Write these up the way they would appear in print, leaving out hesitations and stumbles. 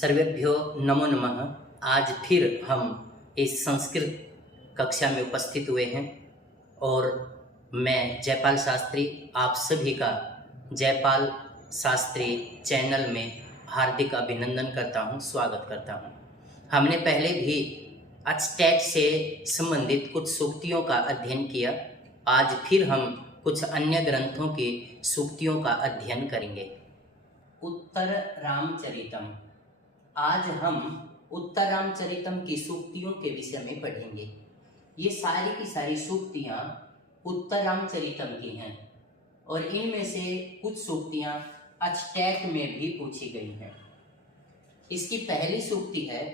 सर्वेभ्यो नमो नमः। आज फिर हम इस संस्कृत कक्षा में उपस्थित हुए हैं और मैं जयपाल शास्त्री आप सभी का जयपाल शास्त्री चैनल में हार्दिक अभिनंदन करता हूं, स्वागत करता हूं। हमने पहले भी अचटैट से संबंधित कुछ सूक्तियों का अध्ययन किया। आज फिर हम कुछ अन्य ग्रंथों की सूक्तियों का अध्ययन करेंगे। उत्तर रामचरितम। आज हम उत्तर रामचरितम की सूक्तियों के विषय में पढ़ेंगे। ये सारी की सारी सूक्तियां उत्तर रामचरितम की हैं और इनमें से कुछ सूक्तियां अचटैट में भी पूछी गई हैं। इसकी पहली सूक्ति है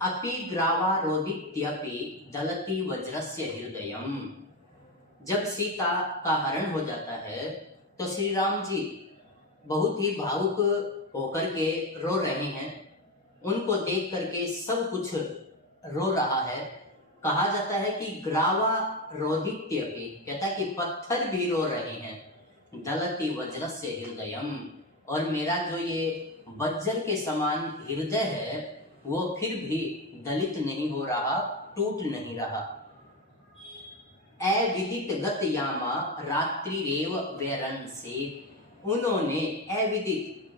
अपि ग्रावारोदित्यपि दलति वज्रस्य हृदयम। जब सीता का हरण हो जाता है तो श्री राम जी बहुत ही भावुक होकर के रो रहे हैं। उनको देख करके सब कुछ रो रहा है। कहा जाता है कि ग्रावा रोदित्यपि, कहता है कि पत्थर भी रो रहे हैं। दलति वज्रस्य हृदयम, और मेरा जो ये वज्र के समान हृदय है वो फिर भी दलित नहीं हो रहा, टूट नहीं रहा। अविदित गत यामा रात्रि रेव वैरन से, उन्होंने अविदित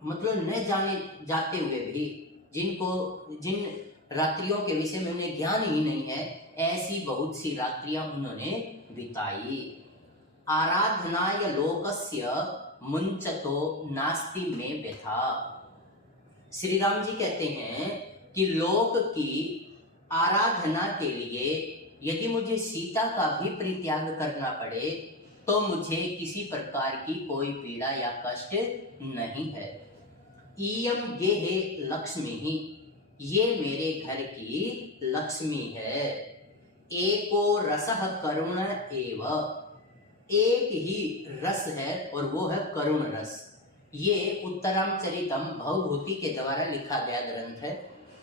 मतलब न जाने जाते हुए भी, जिन रात्रियों के विषय में उन्हें ज्ञान ही नहीं है, ऐसी बहुत सी रात्रियां उन्होंने बिताई। आराधनाय लोकस्य मुंचतो नास्ति में व्यथा। श्री राम जी कहते हैं कि लोक की आराधना के लिए यदि मुझे सीता का भी परित्याग करना पड़े तो मुझे किसी प्रकार की कोई पीड़ा या कष्ट नहीं है। इयम गेहे लक्ष्मी ही, ये मेरे घर की लक्ष्मी है। एको रसः करुण एव, एक ही रस है और वो है करुण रस। ये उत्तरामचरितम भवभूति के द्वारा लिखा गया ग्रंथ है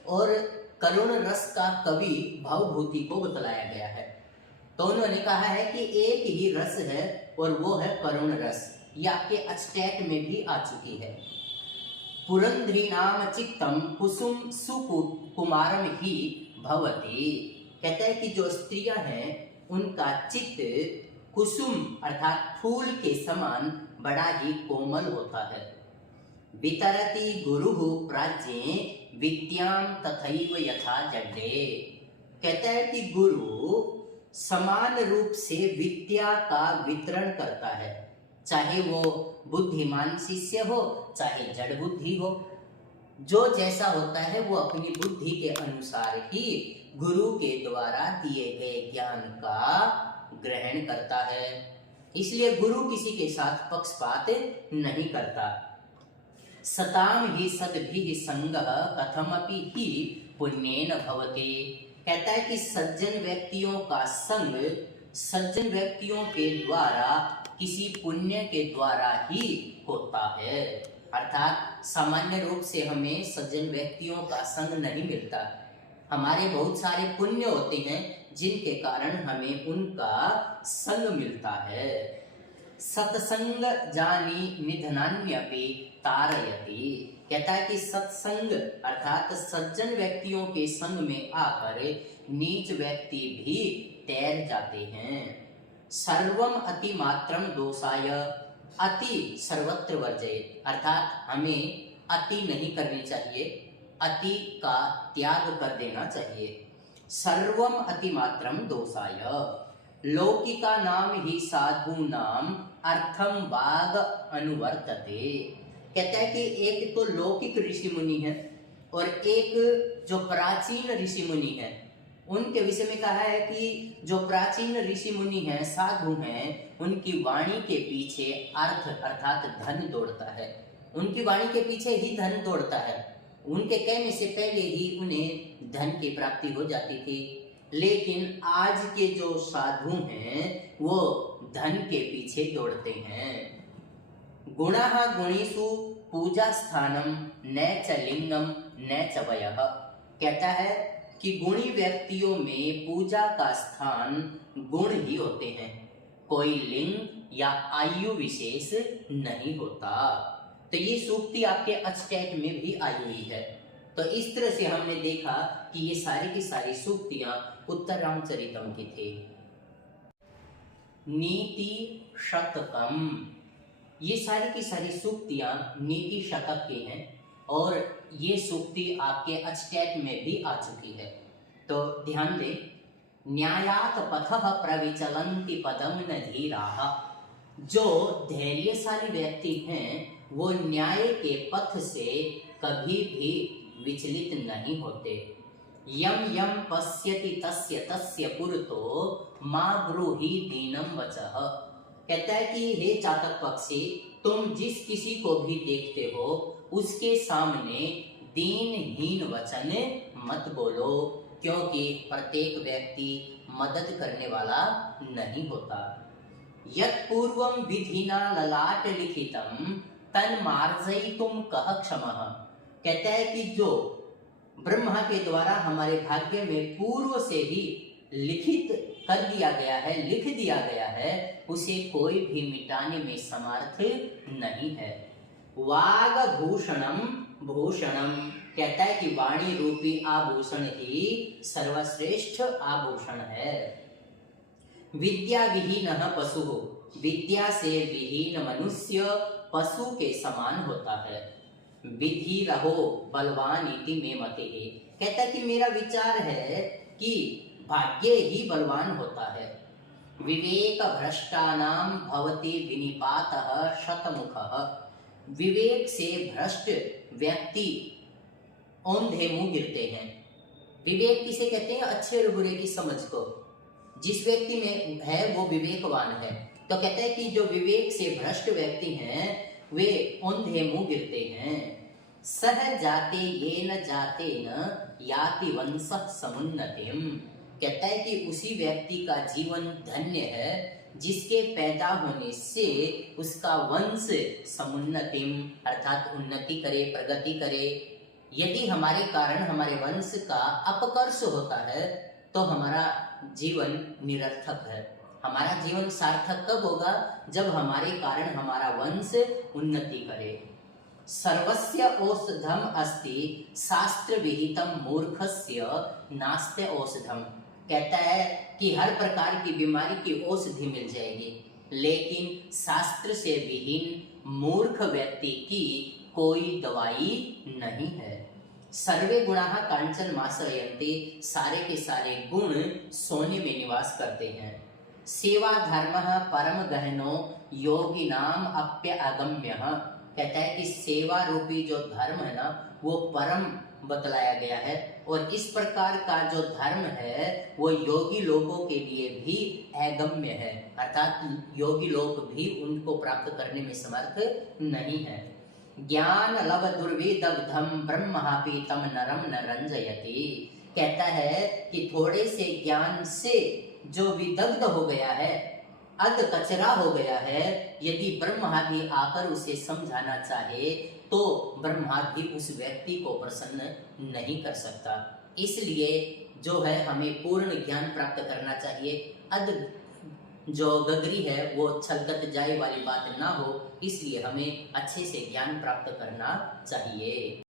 और करुण रस का कवि भवभूति को बतलाया गया है। तो उन्होंने कहा है कि एक ही रस है और वो है करुण रस। ये आपके अचटैट में भी आ चुकी है। पुरंध्री नाम चित्तम कुसुम सुकुमारम ही भवति। कहता है कि जो स्त्रियां हैं उनका चित्त कुसुम अर्थात फूल के समान बड़ा ही कोमल होता है। वितरति गुरुः प्राज्ञे विद्यां तथैव यथा जड्डे। कहता है कि गुरु समान रूप से विद्या का वितरण करता है, चाहे वो बुद्धिमान शिष्य हो चाहे जड़ बुद्धि हो। जो जैसा होता है वो अपनी बुद्धि के अनुसार ही गुरु के द्वारा दिए गए ज्ञान का ग्रहण करता है। इसलिए गुरु किसी के साथ पक्षपात नहीं करता। सताम ही सद्भिः संगः कथमपि ही पुण्येन भवति। कहता है कि सज्जन व्यक्तियों का संग सज्जन व्यक्तियों के द्वारा किसी पुण्य के द्वारा ही होता है। अर्थात सामान्य रूप से हमें सज्जन व्यक्तियों का संग नहीं मिलता। हमारे बहुत सारे पुण्य होते हैं जिनके कारण हमें उनका संग मिलता है। सत्संग जानी निधनान्यपि तारयति। कहता है कि सत्संग अर्थात सज्जन व्यक्तियों के संग में आकर नीच व्यक्ति भी तैर जाते हैं। सर्वम अति मात्रम दोषाय, अति सर्वत्र वर्जयेत्। अर्थात हमें अति नहीं करनी चाहिए, अति का त्याग कर देना चाहिए। सर्वम अति मात्रम दोषाय लौकिका नाम ही साधु नाम अर्थम वाग अनुवर्तते। कहता है कि एक तो लौकिक ऋषि मुनि है और एक जो प्राचीन ऋषि मुनि है। उनके विषय में कहा है कि जो प्राचीन ऋषि मुनि हैं, साधु हैं, उनकी वाणी के पीछे अर्थ अर्थात धन दौड़ता है। उनकी वाणी के पीछे ही धन दौड़ता है। उनके कहने से पहले ही उन्हें धन की प्राप्ति हो जाती थी। लेकिन आज के जो साधु हैं वो धन के पीछे दौड़ते हैं। गुणः गुणीषु पूजा स्थानम न च लिंगम न च वयः। कहता है कि गुणी व्यक्तियों में पूजा का स्थान गुण ही होते हैं, कोई लिंग या आयु विशेष नहीं होता। तो ये सूक्ति आपके अचटेट में भी आई हुई है। तो इस तरह से हमने देखा कि ये सारी की सारी सूक्तियां उत्तर रामचरितम की थी। नीति शतकम, ये सारी की सारी सूक्तियां नीति शतक की हैं और ये सूक्ति आपके अचटेट में भी आ चुकी है। तो ध्यान दें, न्यायात पथः प्रविचलन्ति पदम न धीराः, जो धैर्यशाली व्यक्ति हैं वो न्याय के पथ से कभी भी विचलित नहीं होते। यम यम पश्यति तस्य तस्य पुरतो मा ब्रूहि दीनम वचः, कहता है कि हे चातक पक्षी, तुम जिस किसी को भी देखते हो उसके सामने दीनहीन वचन मत बोलो, क्योंकि प्रत्येक व्यक्ति मदद करने वाला नहीं होता। यत् पूर्वं विधिना ललाट लिखितम तन मार्जयितुम कह क्षमः, कहता है कि जो ब्रह्मा के द्वारा हमारे भाग्य में पूर्व से ही लिखित कर दिया गया है, लिख दिया गया है, उसे कोई भी मिटाने में समर्थ नहीं है। वाग भूषणम भूषणम, कहता है कि वाणी रूपी आभूषण ही सर्वश्रेष्ठ आभूषण है। विद्या विहीन पशु, विद्या से विहीन मनुष्य पशु के समान होता है। विधि रहो बलवान इति में मते है, कहता है कि मेरा विचार है कि भाग्य ही बलवान होता है। विवेक भ्रष्टानाम भवति विनिपातः शतमुखः, विवेक से भ्रष्ट व्यक्ति औंधे मुंह गिरते हैं। विवेक किसे कहते हैं? अच्छे और बुरे की समझ को जिस व्यक्ति में है वो विवेकवान है। तो कहते हैं कि जो विवेक से भ्रष्ट व्यक्ति हैं वे औंधे मुंह गिरते हैं। सह जाते ये न जाते न याति वंश समुन्नतिम, कहता है कि उसी व्यक्ति का जीवन धन्य है जिसके पैदा होने से उसका वंश समुन्नतिम अर्थात उन्नति करे, प्रगति करे। यदि हमारे कारण हमारे वंश का अपकर्ष होता है तो हमारा जीवन निरर्थक है। हमारा जीवन सार्थक कब होगा? जब हमारे कारण हमारा वंश उन्नति करे। सर्वस्य औषधम अस्ति शास्त्र विहितम मूर्खस्य नास्ते औषधम, कहता है कि हर प्रकार की बीमारी की औषधि मिल जाएगी, लेकिन शास्त्र से विहीन मूर्ख व्यक्ति की कोई दवाई नहीं है। सर्वे गुणाः कांचन माश्रयन्ते, सारे के सारे गुण सोने में निवास करते हैं। सेवा धर्मः परम गहनो योगिनाम अप्य अगम्यः, कहता है कि सेवा रूपी जो धर्म है ना वो परम बतलाया गया है और इस प्रकार का जो धर्म है वो योगी लोगों के लिए भी अगम्य है, अर्थात योगी लोग भी उनको प्राप्त करने में समर्थ नहीं है। ज्ञान लव दुर्विदग्धम ब्रह्मापि तम नरम न रंजयति, कहता है कि थोड़े से ज्ञान से जो विदग्ध हो गया है, अध कचरा हो गया है, यदि ब्रह्मा भी आकर उसे समझाना चाहे तो ब्रह्मा भी उस व्यक्ति को प्रसन्न नहीं कर सकता। इसलिए जो है हमें पूर्ण ज्ञान प्राप्त करना चाहिए। अध जो गगरी है वो छलकत जाए वाली बात ना हो, इसलिए हमें अच्छे से ज्ञान प्राप्त करना चाहिए।